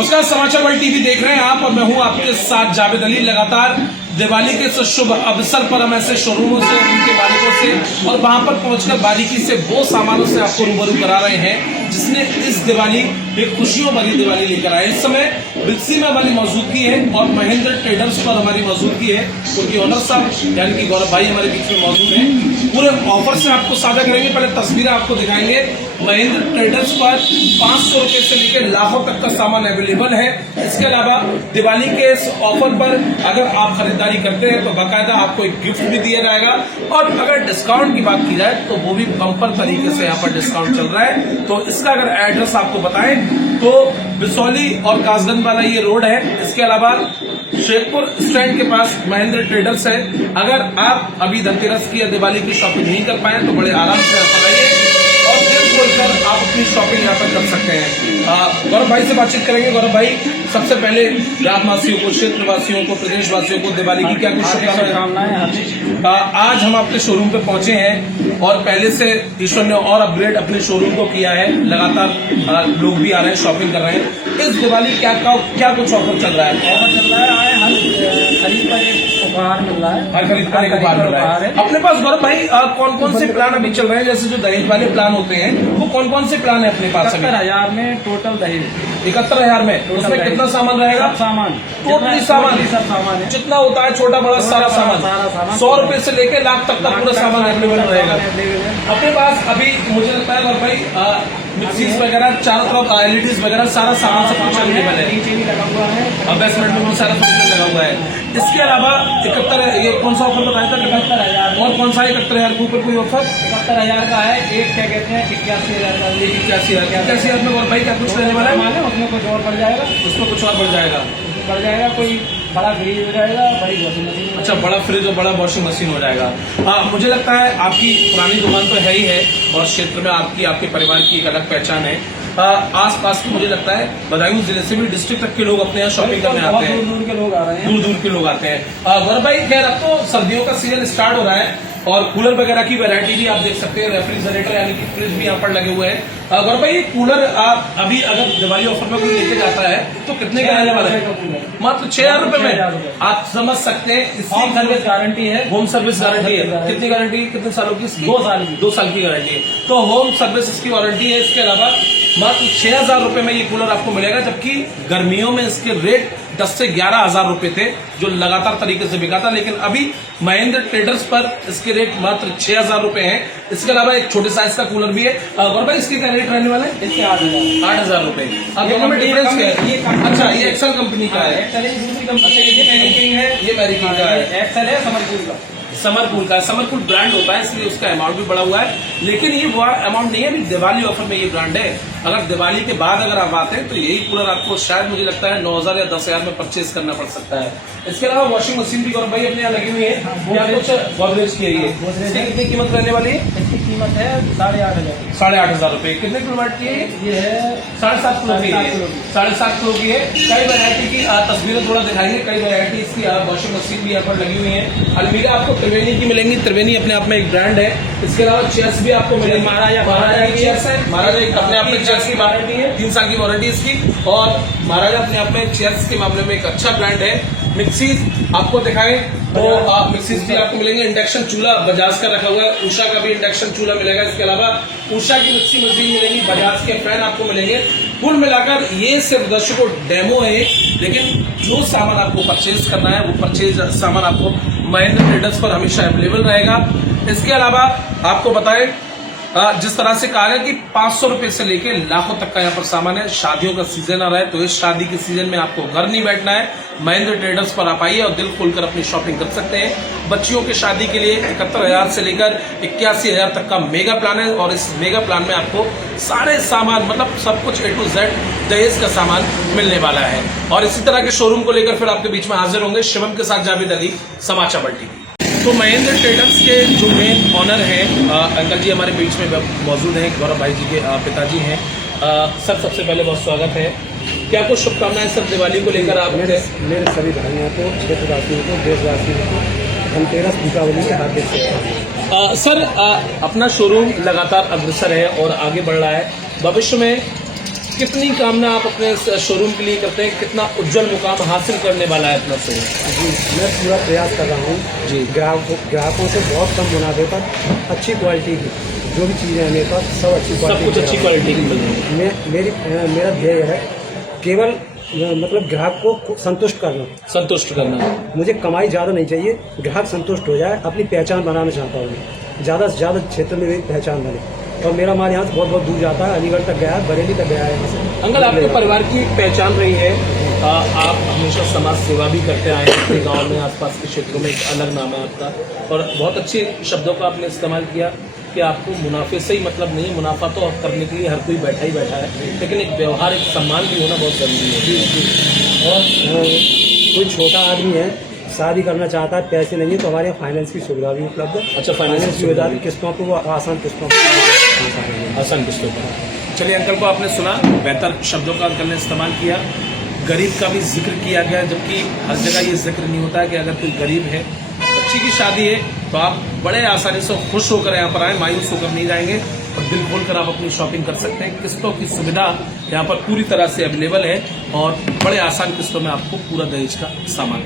नमस्कार, समाचार world TV देख रहे हैं आप और मैं हूं आपके साथ जावेद अली। लगातार दिवाली के शुभ अवसर पर हम ऐसे शोरूमों से, उनके मालिकों से और वहां पर पहुंचकर बारीकी से वो सामानों से आपको रूबरू करा रहे हैं जिसने इस दिवाली एक खुशियों भरी दिवाली लेकर आए। इस समय बिक्सी में हमारी मौजूदगी है और महेंद्र ट्रेडर्स पर हमारी मौजूदगी है, क्योंकि ओनर साहब यानी कि गौरव भाई हमारे बीच में मौजूद है। पूरे ऑफर से आपको साझा करेंगे, पहले तस्वीरें आपको दिखाएंगे। महेंद्र ट्रेडर्स पर 500 रुपए से लेकर लाखों तक का सामान अवेलेबल है। इसके अलावा दिवाली के इस ऑफर पर अगर आप खरीदारी करते हैं तो बाकायदा आपको एक गिफ्ट भी दिया जाएगा, और अगर डिस्काउंट की बात की जाए तो वो भी बम्पर तरीके से यहाँ पर डिस्काउंट चल रहा है। तो इसका अगर एड्रेस आपको बताएं तो बिसौली और कासगंज वाला ये रोड है। इसके अलावा शेखपुर स्टैंड के पास महेंद्र ट्रेडर्स है। अगर आप अभी धनतेरस की या दिवाली की शॉपिंग नहीं कर पाए तो बड़े आराम से यहाँ पर आइए और दिल खोलकर आप अपनी शॉपिंग यहाँ पर कर सकते हैं। गौरव भाई से बातचीत करेंगे। गौरव भाई, सबसे पहले राज्यवासियों को, क्षेत्रवासियों को, प्रदेशवासियों को दिवाली की क्या कुछ शुभकामनाएं। आज हम आपके शोरूम पे पहुंचे हैं और पहले से ईश्वर ने और अपग्रेड अपने शोरूम को किया है। लगातार लोग भी आ रहे हैं, शॉपिंग कर रहे हैं। इस दिवाली क्या कुछ ऑफर चल रहा है? ऑफर चल रहा है, हर खरीद पर एक उपहार मिल रहा है। हर खरीद पर एक उपहार मिल रहा है। अपने पास गौरव भाई कौन कौन से प्लान अभी चल रहे हैं? जैसे जो दहेज वाले प्लान होते हैं वो कौन कौन से प्लान है अपने पास? 71,000 में टोटल दहेज। 71,000 में उसमें कितना सामान रहेगा? सब सामान, टोटली सामान, सब सामान है। जितना होता है छोटा बड़ा सारा सामान, 100 रुपए से लेके लाख तक का पूरा सामान अवेलेबल रहेगा अपने पास। अभी मुझे लगता है गौरव भाई मिक्सीज वगैरह चारों तरफ एलईडीज वगैरह सारा सामान सब कुछ अवेलेबल है। नीचे भी लगा हुआ है और बेसमेंट में भी सारा फर्नीचर लगा हुआ है। इसके अलावा 71, ये कौन सा ऑफर बताया था? 71,000। और कौन सा 71,000 के ऊपर कोई ऑफर? 71,000 का है। एक क्या कहते हैं 81,000 का। 81,000 में गौरव भाई क्या कुछ रहने वाला है? उसमें कुछ और बढ़ जाएगा, उसमें कुछ और बढ़ जाएगा। बढ़ जाएगा, कोई बड़ा फ्रिज हो जाएगा, बड़ी वॉशिंग मशीन। अच्छा, बड़ा फ्रिज और बड़ा वॉशिंग मशीन हो जाएगा। मुझे लगता है आपकी पुरानी दुकान तो है ही है और क्षेत्र में आपके परिवार की एक अलग पहचान है। आस पास की मुझे लगता है बदायूं जिले से भी डिस्ट्रिक्ट तक के लोग अपने यहाँ शॉपिंग करने आते हैं। दूर दूर के लोग आ रहे हैं। दूर दूर के लोग आते हैं। गौरव भाई, खैर अब तो सर्दियों का सीजन स्टार्ट हो रहा है और कूलर वगैरह की वैरायटी भी आप देख सकते हैं। रेफ्रिजरेटर यानी कि फ्रिज भी यहाँ पर लगे हुए हैं। गौरव भाई, कूलर आप अभी अगर दिवाली ऑफर में कोई लेके जाता है तो कितने का रहने वाला है? मात्र 6,000 रुपए में। आप समझ सकते हैं, होम सर्विस गारंटी है। होम सर्विस गारंटी है। कितनी गारंटी? कितने सालों की? 2 साल की। 2 साल की गारंटी है। तो होम सर्विस इसकी वारंटी है। इसके अलावा मात्र 6,000 रुपए में ये कूलर आपको मिलेगा, जबकि गर्मियों में इसके रेट 10 से 11,000 रुपए थे जो लगातार तरीके से बिका था, लेकिन अभी महेंद्र ट्रेडर्स पर इसके रेट मात्र 6,000 रुपए हैं। इसके अलावा एक छोटे साइज का कूलर भी है। गौरव भाई, इसके क्या रेट रहने वाला है? इसके 8,000 रुपए। दोनों में डिफरेंस क्या है? अच्छा, ये एक्सल कंपनी का है। एक्सल है, दूसरी कंपनी। अच्छा, ये मैरिकिंग है, ये मैरिकिंग का है। एक्सल है समरकूल का। समरकूल का, समरकूल ब्रांड होता है इसलिए उसका अमाउंट भी बढ़ा हुआ है, लेकिन ये वो अमाउंट नहीं है। अभी दिवाली ऑफर में ये ब्रांड है। अगर दिवाली के बाद अगर आप आते हैं तो यही कूलर आपको शायद मुझे लगता है 9,000 या 10,000 में परचेज करना पड़ सकता है। इसके अलावा वॉशिंग मशीन भी गौरव भाई अपने यहाँ लगी हुई है। कुछ गोदरेज की है ये। इसकी कितनी कीमत रहने वाली है? इसकी कीमत है 8,500। 8,500 रुपए। कितने किलोवाट की है ये है 7.5 किलो की है। 7.5 किलो की है। कई वैरायटी की तस्वीरें थोड़ा दिखाएंगे। कई वैरायटी इसकी वॉशिंग मशीन भी यहाँ पर लगी हुई है। अलमीरा आपको त्रिवेणी की मिलेंगी। त्रिवेणी अपने आप में एक ब्रांड है। इसके अलावा चेयर्स भी आपको मिलेंगे। महाराजा की चेयर्स है। महाराजा अपने आप में चेयर्स की वारंटी है, 3 साल की वारंटी इसकी। और महाराजा अपने आप में चेयर्स के मामले में एक अच्छा ब्रांड है। मिक्सीज आपको दिखाएं तो मिक्सीज भी आपको मिलेंगे। इंडक्शन चूल्हा बजाज का रखा हुआ है। उषा का भी इंडक्शन चूल्हा मिलेगा। इसके अलावा उषा की मिक्सी मशीन मिलेगी। बजाज के फैन आपको मिलेंगे। कुल मिलाकर ये सिर्फ दर्शकों डेमो है, लेकिन जो सामान आपको परचेज करना है वो परचेज सामान आपको महेंद्र ट्रेडर्स पर हमेशा अवेलेबल रहेगा। इसके अलावा आपको बताएं, जिस तरह से कहा है कि 500 रुपए से लेके लाखों तक का यहाँ पर सामान है। शादियों का सीजन आ रहा है तो इस शादी के सीजन में आपको घर नहीं बैठना है। महेंद्र ट्रेडर्स पर आप आइए और दिल खोलकर अपनी शॉपिंग कर सकते हैं। बच्चियों की शादी के लिए 71,000 से लेकर 81,000 तक का मेगा प्लान है और इस मेगा प्लान में आपको सारे सामान, मतलब सब कुछ A to Z दहेज का सामान मिलने वाला है। और इसी तरह के शोरूम को लेकर फिर आपके बीच में हाजिर होंगे शिवम के साथ जावेद अली, समाचार वर्ल्ड टीवी। तो महेंद्र ट्रेडर्स के जो मेन ऑनर हैं अंकल जी हमारे बीच में मौजूद हैं। गौरव भाई जी के पिताजी हैं। सर, सबसे पहले बहुत स्वागत है। क्या कुछ शुभकामनाएं सर दिवाली को लेकर आप? मेरे सभी भाइयों को, क्षेत्रवासियों को, देशवासियों को धनतेरस दीपावली के हार्दिक शुभकामनाएं। सर, अपना शोरूम लगातार अग्रसर है और आगे बढ़ रहा है। भविष्य में कितनी कामना आप अपने शोरूम के लिए करते हैं, कितना उज्जवल मुकाम हासिल करने वाला है अपना शोरूम? जी, मैं पूरा प्रयास कर रहा हूँ जी। ग्राहकों से बहुत कम मुनाफे पर अच्छी क्वालिटी की जो भी चीज़ें हैं मेरे पास सब अच्छी सब क्वालिटी कुछ अच्छी क्वालिटी की मिल रही है। मेरा ध्येय है केवल मतलब ग्राहक को संतुष्ट करना। संतुष्ट करना। मुझे कमाई ज़्यादा नहीं चाहिए, ग्राहक संतुष्ट हो जाए। अपनी पहचान बनाना चाहता हूँ मैं, ज़्यादा से ज़्यादा क्षेत्र में मेरी पहचान बने। और मेरा माल यहाँ से बहुत बहुत दूर जाता है, अलीगढ़ तक गया है, बरेली तक गया है यहाँ से। अंकल, आपके परिवार की पहचान रही है, आप हमेशा समाज सेवा भी करते आए हैं अपने गाँव में, आसपास के क्षेत्रों में एक अलग नाम है आपका, और बहुत अच्छे शब्दों का आपने इस्तेमाल किया कि आपको मुनाफे से ही मतलब नहीं, मुनाफा तो करने के लिए हर कोई बैठा ही बैठा है, लेकिन एक व्यवहार, एक सम्मान भी होना बहुत ज़रूरी है। और कोई छोटा आदमी है, शादी करना चाहता है, पैसे नहीं है, तो हमारे यहाँ फाइनेंस की सुविधा भी उपलब्ध है। अच्छा, फाइनेंस की सुविधा सुविधा। किस्तों पर, वो आसान किस्तों पर। आसान किस्तों पर। चलिए, अंकल को आपने सुना, बेहतर शब्दों का अंकल ने इस्तेमाल किया, गरीब का भी जिक्र किया गया, जबकि हर जगह ये जिक्र नहीं होता है कि अगर कोई गरीब है, बच्ची की शादी है, तो आप बड़े आसानी से खुश होकर यहाँ पर आए, मायूस होकर नहीं जाएंगे, और दिल खोलकर आप अपनी शॉपिंग कर सकते हैं। किस्तों की सुविधा यहाँ पर पूरी तरह से अवेलेबल है, और बड़े आसान किस्तों में आपको पूरा दहेज का सामान